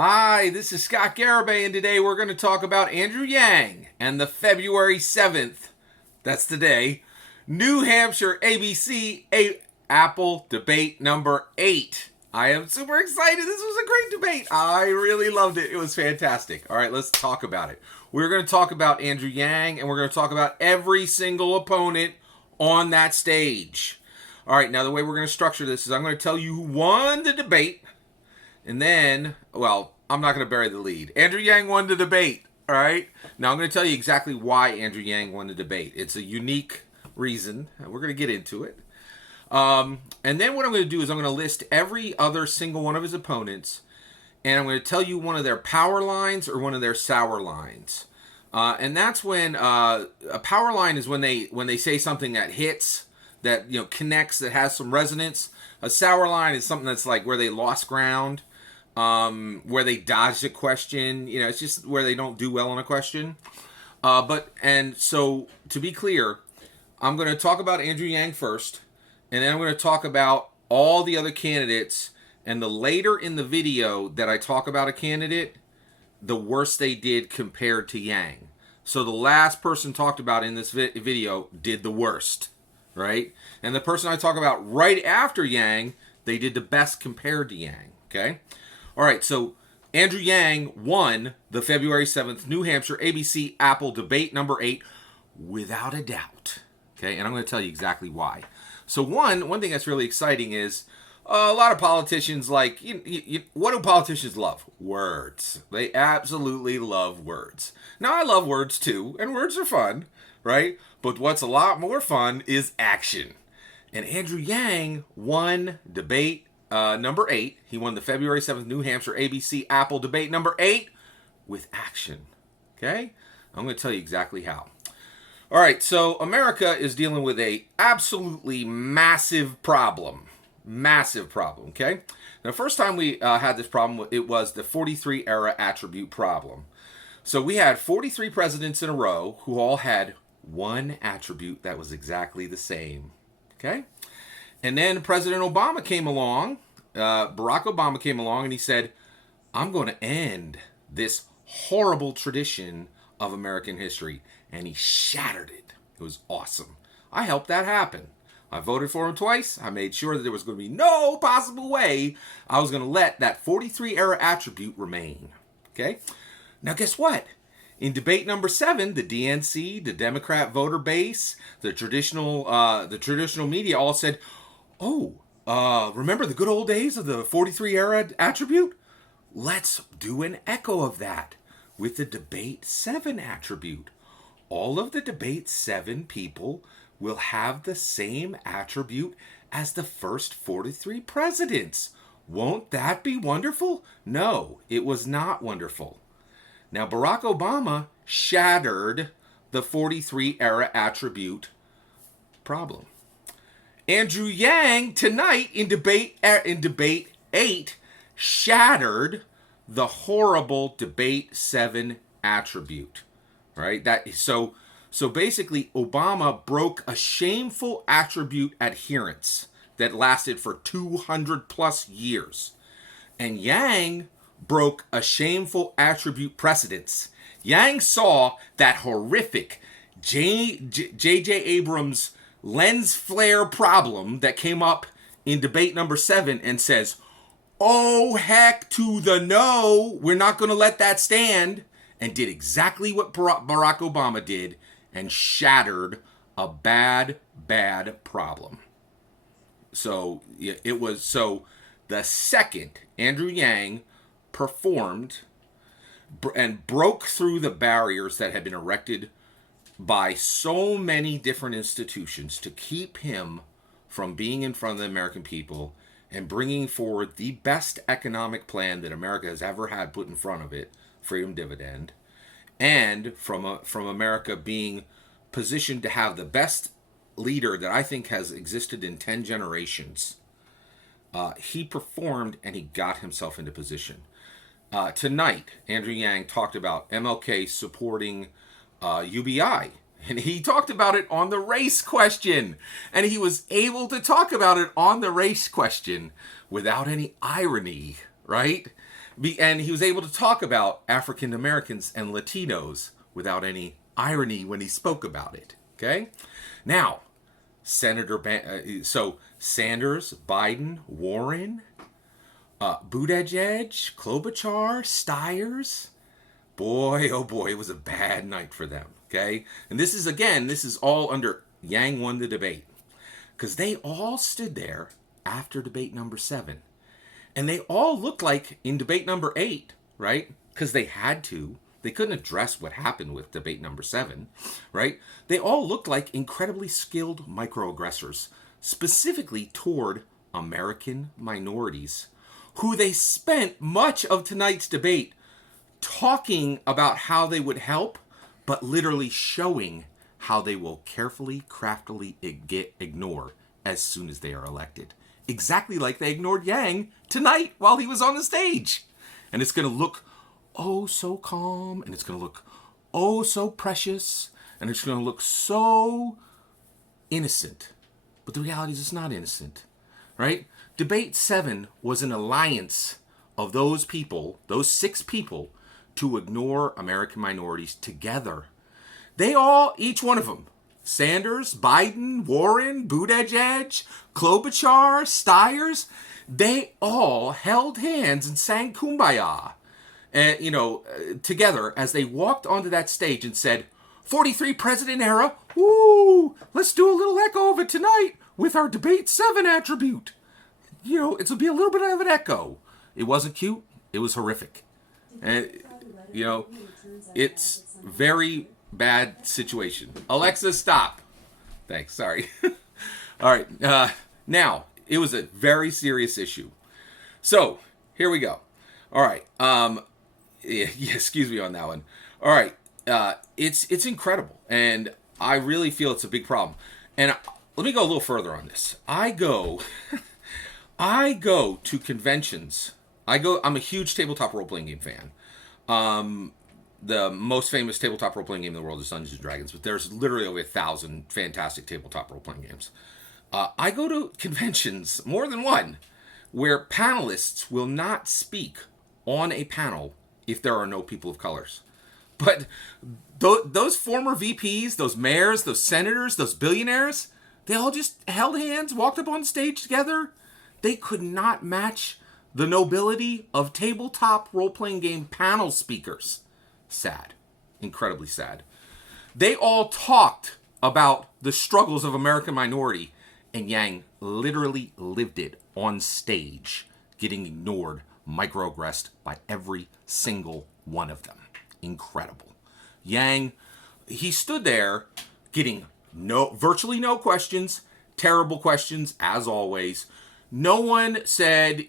Hi, this is Scott Garibay, and today we're going to talk about Andrew Yang and the February 7th, that's the day, New Hampshire ABC Apple debate number 8. I am super excited. This was a great debate. I really loved it. It was fantastic. All right, let's talk about it. We're going to talk about Andrew Yang, and we're going to talk about every single opponent on that stage. All right, now the way we're going to structure this is I'm going to tell you who won the debate. And then, well, I'm not going to bury the lead. Andrew Yang won the debate, all right? Now, I'm going to tell you exactly why Andrew Yang won the debate. It's a unique reason. We're going to get into it. And then what I'm going to do is I'm going to list every other single one of his opponents, and I'm going to tell you one of their power lines or one of their sour lines. And that's when a power line is when they say something that hits, that connects, that has some resonance. A sour line is something that's like where they lost ground. Where they dodged a question, it's just where they don't do well on a question. And so to be clear, I'm going to talk about Andrew Yang first, and then I'm going to talk about all the other candidates. And the later in the video that I talk about a candidate, the worse they did compared to Yang. So the last person talked about in this video did the worst, right? And the person I talk about right after Yang, they did the best compared to Yang, okay? All right, so Andrew Yang won the February 7th New Hampshire ABC Apple debate number 8 without a doubt. Okay, and I'm going to tell you exactly why. So one thing that's really exciting is a lot of politicians what do politicians love? Words. They absolutely love words. Now, I love words too, and words are fun, right? But what's a lot more fun is action. And Andrew Yang won debate number 8. He won the February 7th New Hampshire ABC Apple debate number 8 with action. Okay? I'm going to tell you exactly how. All right, so America is dealing with a absolutely massive problem. Massive problem, okay? Now, the first time we had this problem, it was the 43 era attribute problem. So we had 43 presidents in a row who all had one attribute that was exactly the same. Okay? And then President Obama came along, Barack Obama came along, and he said, I'm going to end this horrible tradition of American history. And he shattered it. It was awesome. I helped that happen. I voted for him twice. I made sure that there was going to be no possible way I was going to let that 43 era attribute remain. Okay? Now guess what? In debate number 7, the DNC, the Democrat voter base, the traditional media all said, remember the good old days of the 43 era attribute? Let's do an echo of that with the debate 7 attribute. All of the debate 7 people will have the same attribute as the first 43 presidents. Won't that be wonderful? No, it was not wonderful. Now, Barack Obama shattered the 43 era attribute problem. Andrew Yang tonight in debate 8 shattered the horrible debate 7 attribute. Right? So basically Obama broke a shameful attribute adherence that lasted for 200 plus years. And Yang broke a shameful attribute precedence. Yang saw that horrific J.J. Abrams lens flare problem that came up in debate number 7 and says, oh, heck to the no, we're not going to let that stand, and did exactly what Barack Obama did and shattered a bad problem. So the second Andrew Yang performed and broke through the barriers that had been erected by so many different institutions to keep him from being in front of the American people and bringing forward the best economic plan that America has ever had put in front of it, Freedom Dividend, and from America being positioned to have the best leader that I think has existed in 10 generations. He performed and he got himself into position. Tonight, Andrew Yang talked about MLK supporting UBI. And he talked about it on the race question. And he was able to talk about it on the race question without any irony, right? And he was able to talk about African Americans and Latinos without any irony when he spoke about it. Okay? Now, so Sanders, Biden, Warren, Buttigieg, Klobuchar, Stiers. Boy, oh boy, it was a bad night for them. Okay? And this is all under Yang won the debate. Because they all stood there after debate number 7. And they all looked like in debate number 8, right? Because they had to. They couldn't address what happened with debate number 7, right? They all looked like incredibly skilled microaggressors, specifically toward American minorities, who they spent much of tonight's debate talking about how they would help, but literally showing how they will carefully, craftily ignore as soon as they are elected. Exactly like they ignored Yang tonight while he was on the stage. And it's going to look oh so calm, and it's going to look oh so precious, and it's going to look so innocent. But the reality is it's not innocent, right? Debate 7 was an alliance of those people, those 6 people, to ignore American minorities together. They all, each one of them, Sanders, Biden, Warren, Buttigieg, Klobuchar, Stiers, they all held hands and sang Kumbaya, and together as they walked onto that stage and said, 43 president era, woo, let's do a little echo of it tonight with our debate 7 attribute. It'll be a little bit of an echo. It wasn't cute. It was horrific. And, it's very bad situation. Alexa, stop. Thanks. Sorry. All right. Now, it was a very serious issue. So, here we go. All right. Yeah, excuse me on that one. All right. It's incredible. And I really feel it's a big problem. And let me go a little further on this. I go to conventions. I'm a huge tabletop role-playing game fan. The most famous tabletop role-playing game in the world is Dungeons & Dragons, but there's literally over 1,000 fantastic tabletop role-playing games. I go to conventions, more than one, where panelists will not speak on a panel if there are no people of colors. But those former VPs, those mayors, those senators, those billionaires, they all just held hands, walked up on stage together. They could not match the nobility of tabletop role-playing game panel speakers. Sad. Incredibly sad. They all talked about the struggles of American minority, and Yang literally lived it on stage, getting ignored, microaggressed by every single one of them. Incredible. Yang, he stood there getting virtually no questions, terrible questions, as always. No one said,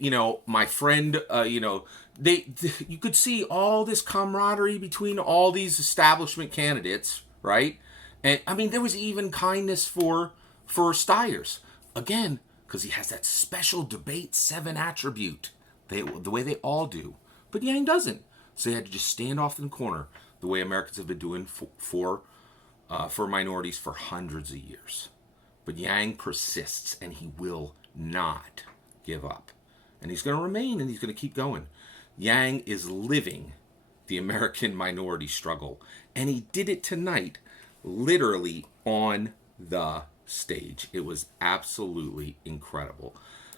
my friend, you could see all this camaraderie between all these establishment candidates, right? And I mean, there was even kindness for Stiers. Again, because he has that special debate 7 attribute, the way they all do. But Yang doesn't. So he had to just stand off in the corner, the way Americans have been doing for minorities for hundreds of years. But Yang persists, and he will not give up. And he's going to remain, and he's going to keep going. Yang is living the American minority struggle. And he did it tonight, literally on the stage. It was absolutely incredible.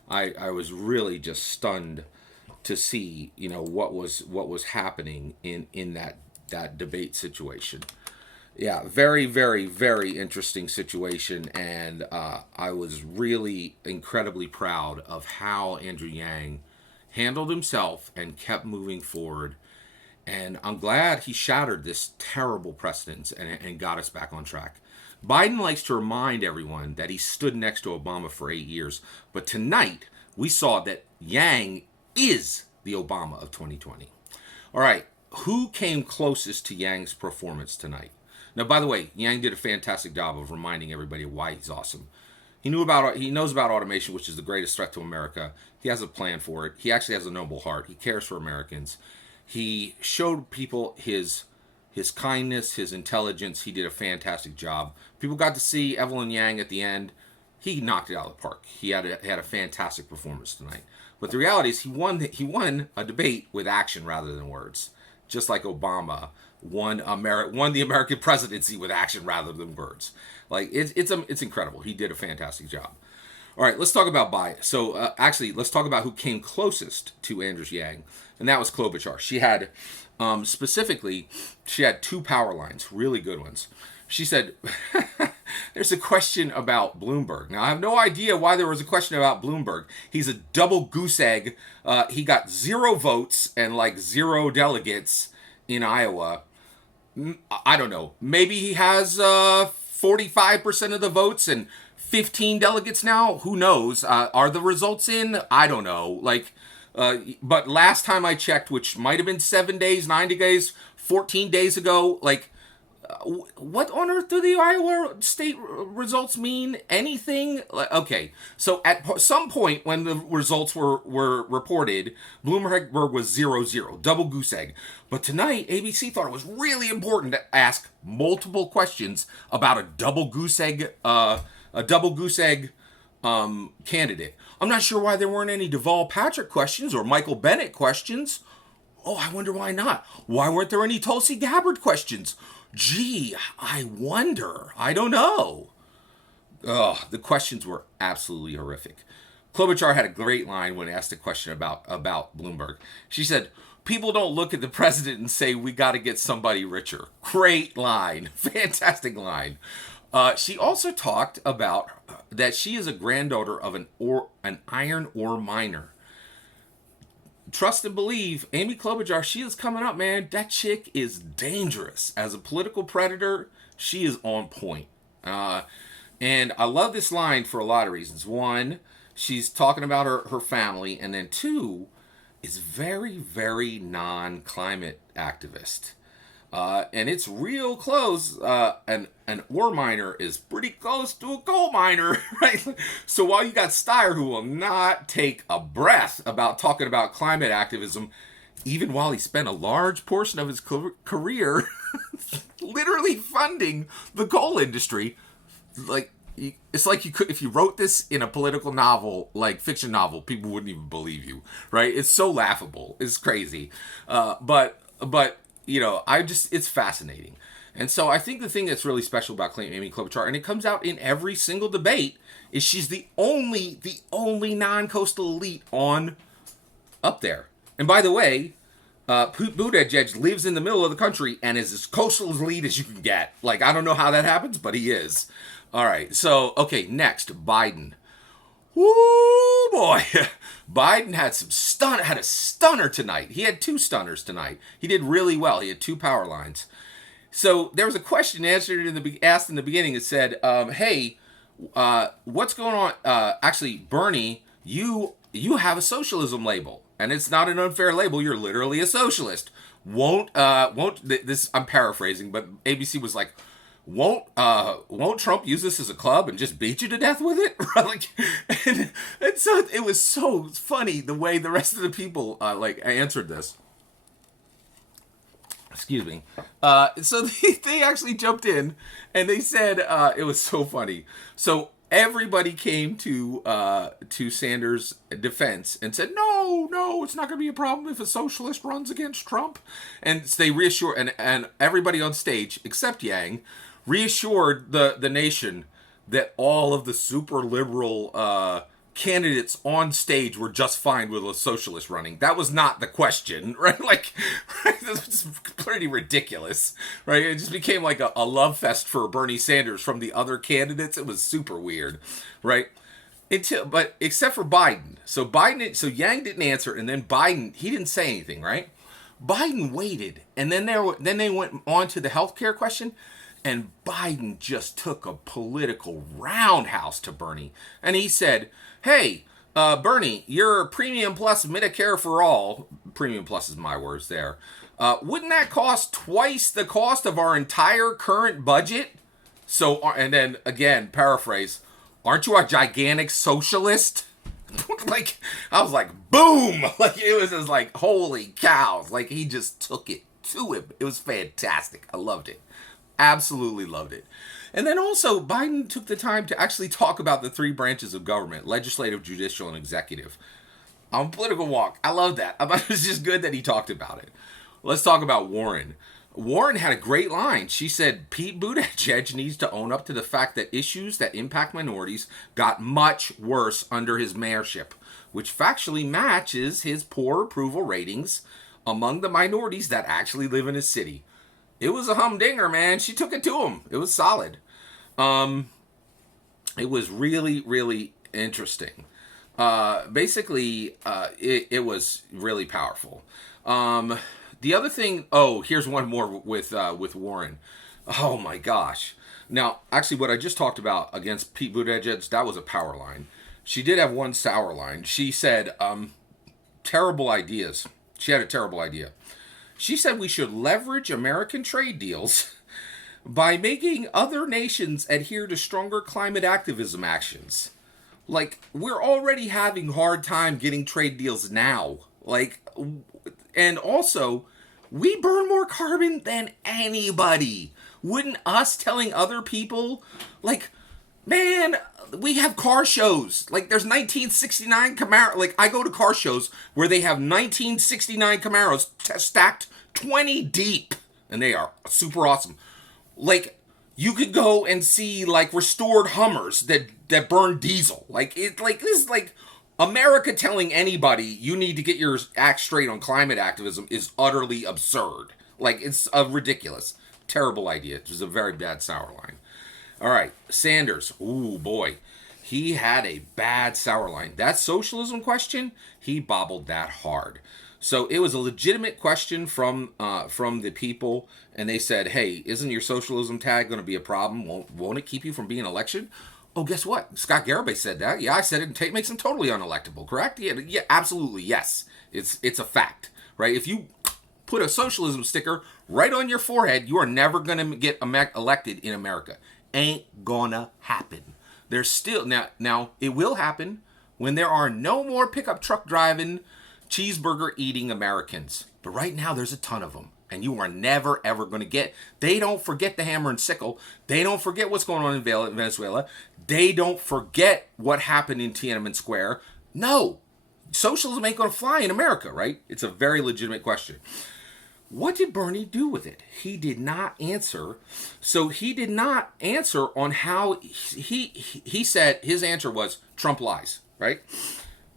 I was really just stunned to see, what was happening in that debate situation. Yeah, very, very, very interesting situation, and I was really incredibly proud of how Andrew Yang handled himself and kept moving forward. And I'm glad he shattered this terrible precedence and got us back on track. Biden likes to remind everyone that he stood next to Obama for 8 years, but tonight we saw that Yang is the Obama of 2020. All right, who came closest to Yang's performance tonight? Now, by the way, Yang did a fantastic job of reminding everybody why he's awesome. He knows about automation, which is the greatest threat to America. He has a plan for it. He actually has a noble heart. He cares for Americans. He showed people his kindness, his intelligence. He did a fantastic job. People got to see Evelyn Yang at the end. He knocked it out of the park. He had a fantastic performance tonight. But the reality is he won a debate with action rather than words. Just like Obama won the American presidency with action rather than words. Like it's incredible. He did a fantastic job. All right, let's talk about bias. So actually, let's talk about who came closest to Andrew Yang, and that was Klobuchar. She had specifically, she had 2 power lines, really good ones. She said, there's a question about Bloomberg. Now, I have no idea why there was a question about Bloomberg. He's a double goose egg. He got 0 votes and like 0 delegates in Iowa. I don't know. Maybe he has 45% of the votes and 15 delegates now. Who knows? Are the results in? I don't know. But last time I checked, which might have been 7 days, 90 days, 14 days ago, what on earth do the Iowa state results mean? Anything? Okay, so at some point when the results were reported, Bloomberg was 0-0, double goose egg. But tonight, ABC thought it was really important to ask multiple questions about a double goose egg candidate. I'm not sure why there weren't any Deval Patrick questions or Michael Bennett questions. Oh, I wonder why not. Why weren't there any Tulsi Gabbard questions? Gee, I wonder. I don't know. Ugh, the questions were absolutely horrific. Klobuchar had a great line when asked a question about Bloomberg. She said, people don't look at the president and say, we got to get somebody richer. Great line. Fantastic line. She also talked about that she is a granddaughter of an iron ore miner. Trust and believe, Amy Klobuchar, she is coming up, man. That chick is dangerous. As a political predator, she is on point. And I love this line for a lot of reasons. One, she's talking about her family. And then 2, is very, very non-climate activist. And it's real close. An ore miner is pretty close to a coal miner, right? So while you got Steyer, who will not take a breath about talking about climate activism, even while he spent a large portion of his career literally funding the coal industry, it's like you could, if you wrote this in a political novel, like fiction novel, people wouldn't even believe you, right? It's so laughable. It's crazy. But it's fascinating. And so I think the thing that's really special about Amy Klobuchar, and it comes out in every single debate, is she's the only non-coastal elite on up there. And by the way, Pete Buttigieg lives in the middle of the country and is as coastal elite as you can get. I don't know how that happens, but he is. All right. So, okay, next, Biden. Woo boy. Biden had a stunner tonight. He had 2 stunners tonight. He did really well. He had 2 power lines. So there was a question asked in the beginning that said, hey, what's going on? Actually, Bernie, you have a socialism label, and it's not an unfair label. You're literally a socialist. Won't this? I'm paraphrasing, but ABC was like, won't Trump use this as a club and just beat you to death with it? and so it was so funny the way the rest of the people answered this. Excuse me. So they actually jumped in and they said it was so funny. So everybody came to Sanders' defense and said, no, it's not going to be a problem if a socialist runs against Trump. And they reassured, and everybody on stage except Yang reassured the nation that all of the super liberal candidates on stage were just fine with a socialist running. That was not the question, right? This was pretty ridiculous, right? It just became like a love fest for Bernie Sanders from the other candidates. It was super weird, right? But except for Biden. So Yang didn't answer, and then Biden, he didn't say anything, right? Biden waited, and then they went on to the healthcare question. And Biden just took a political roundhouse to Bernie. And he said, hey, Bernie, your Premium Plus Medicare for All, Premium Plus is my words there, wouldn't that cost twice the cost of our entire current budget? So, and then again, paraphrase, aren't you a gigantic socialist? I was like, boom! It was just like, holy cows. He just took it to him. It was fantastic. I loved it. Absolutely loved it. And then also, Biden took the time to actually talk about the 3 branches of government: legislative, judicial, and executive. on Political Walk. I love that. I thought it was just good that he talked about it. Let's talk about Warren. Warren had a great line. She said, Pete Buttigieg needs to own up to the fact that issues that impact minorities got much worse under his mayorship, which factually matches his poor approval ratings among the minorities that actually live in his city. It was a humdinger, man. She took it to him. It was solid. It was really, really interesting. It was really powerful. The other thing, here's one more with Warren. Oh my gosh. Now, actually, what I just talked about against Pete Buttigieg, that was a power line. She did have one sour line. She said, terrible ideas. She had a terrible idea. She said we should leverage American trade deals by making other nations adhere to stronger climate activism actions. Like, we're already having hard time getting trade deals now. Like, and also, we burn more carbon than anybody. Wouldn't us telling other people, like, man, we have car shows. Like, there's 1969 Camaro. Like, I go to car shows where they have 1969 Camaros stacked 20 deep. And they are super awesome. Like, you could go and see, like, restored Hummers that burn diesel. Like, this is like America telling anybody you need to get your act straight on climate activism is utterly absurd. Like, it's a ridiculous, terrible idea. It was a very bad sour line. All right, Sanders. Ooh, boy. He had a bad sour line. That socialism question, he bobbled that hard. So it was a legitimate question from the people, and they said, hey, isn't your socialism tag going to be a problem? Won't it keep you from being elected? Oh, guess what? Scott Garibay said that. Yeah, I said it makes him totally unelectable, correct? Yeah, absolutely, yes. It's a fact, right? If you put a socialism sticker right on your forehead, you are never going to get elected in America. Ain't gonna happen. There's still, now, it will happen when there are no more pickup truck driving, cheeseburger eating Americans. But right now, there's a ton of them. And you are never, ever going to get. They don't forget the hammer and sickle. They don't forget what's going on in Venezuela. They don't forget what happened in Tiananmen Square. No, socialism ain't going to fly in America, right? It's a very legitimate question. What did Bernie do with it? He did not answer. So he did not answer on how he said his answer was Trump lies, right?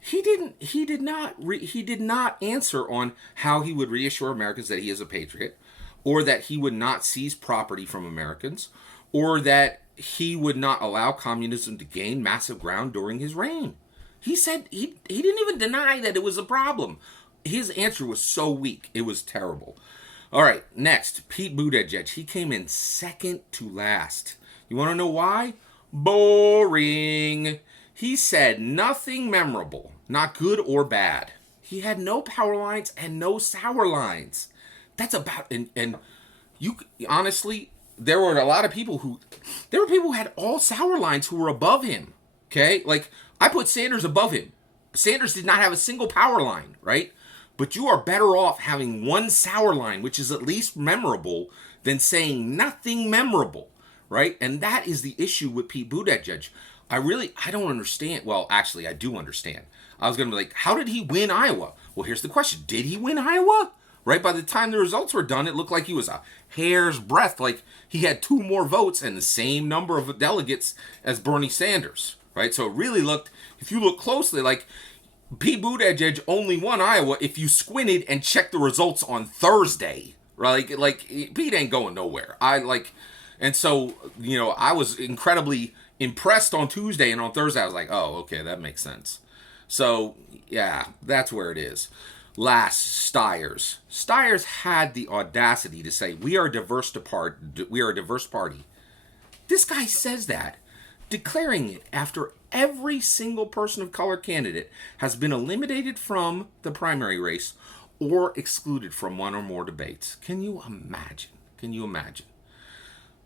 He did not answer on how he would reassure Americans that he is a patriot, or that he would not seize property from Americans, or that he would not allow communism to gain massive ground during his reign. He said he didn't even deny that it was a problem. His answer was so weak. It was terrible. All right, next, Pete Buttigieg. He came in second to last. You want to know why? Boring. He said nothing memorable, not good or bad. He had no power lines and no sour lines. That's about, and you, honestly, there were a lot of people who had all sour lines who were above him, okay? Like, I put Sanders above him. Sanders did not have a single power line, right? But you are better off having one sour line, which is at least memorable, than saying nothing memorable, right? And that is the issue with Pete Buttigieg. I don't understand. Well, actually, I do understand. I was going to be like, how did he win Iowa? Well, here's the question. Did he win Iowa? Right? By the time the results were done, it looked like he was a hair's breadth. Like, he had 2 more votes and the same number of delegates as Bernie Sanders, right? So it really looked, if you look closely, like, Pete Buttigieg only won Iowa if you squinted and checked the results on Thursday, right? Like Pete ain't going nowhere. And so, I was incredibly impressed on Tuesday, and on Thursday I was like, oh, okay, that makes sense. So, yeah, that's where it is. Last, Stiers. Stiers had the audacity to say, we are a diverse party. This guy says that, declaring it after every single person of color candidate has been eliminated from the primary race or excluded from one or more debates. Can you imagine?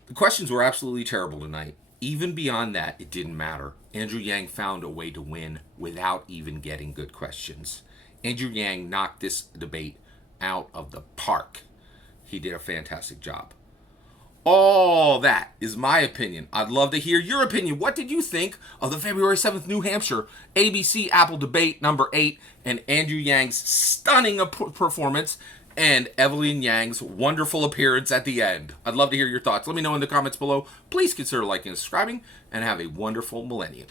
The questions were absolutely terrible tonight. Even beyond that, it didn't matter. Andrew Yang found a way to win without even getting good questions. Andrew Yang knocked this debate out of the park. He did a fantastic job. All that is my opinion. I'd love to hear your opinion. What did you think of the February 7th New Hampshire ABC Apple Debate number 8 and Andrew Yang's stunning performance and Evelyn Yang's wonderful appearance at the end? I'd love to hear your thoughts. Let me know in the comments below. Please consider liking and subscribing, and have a wonderful millennium.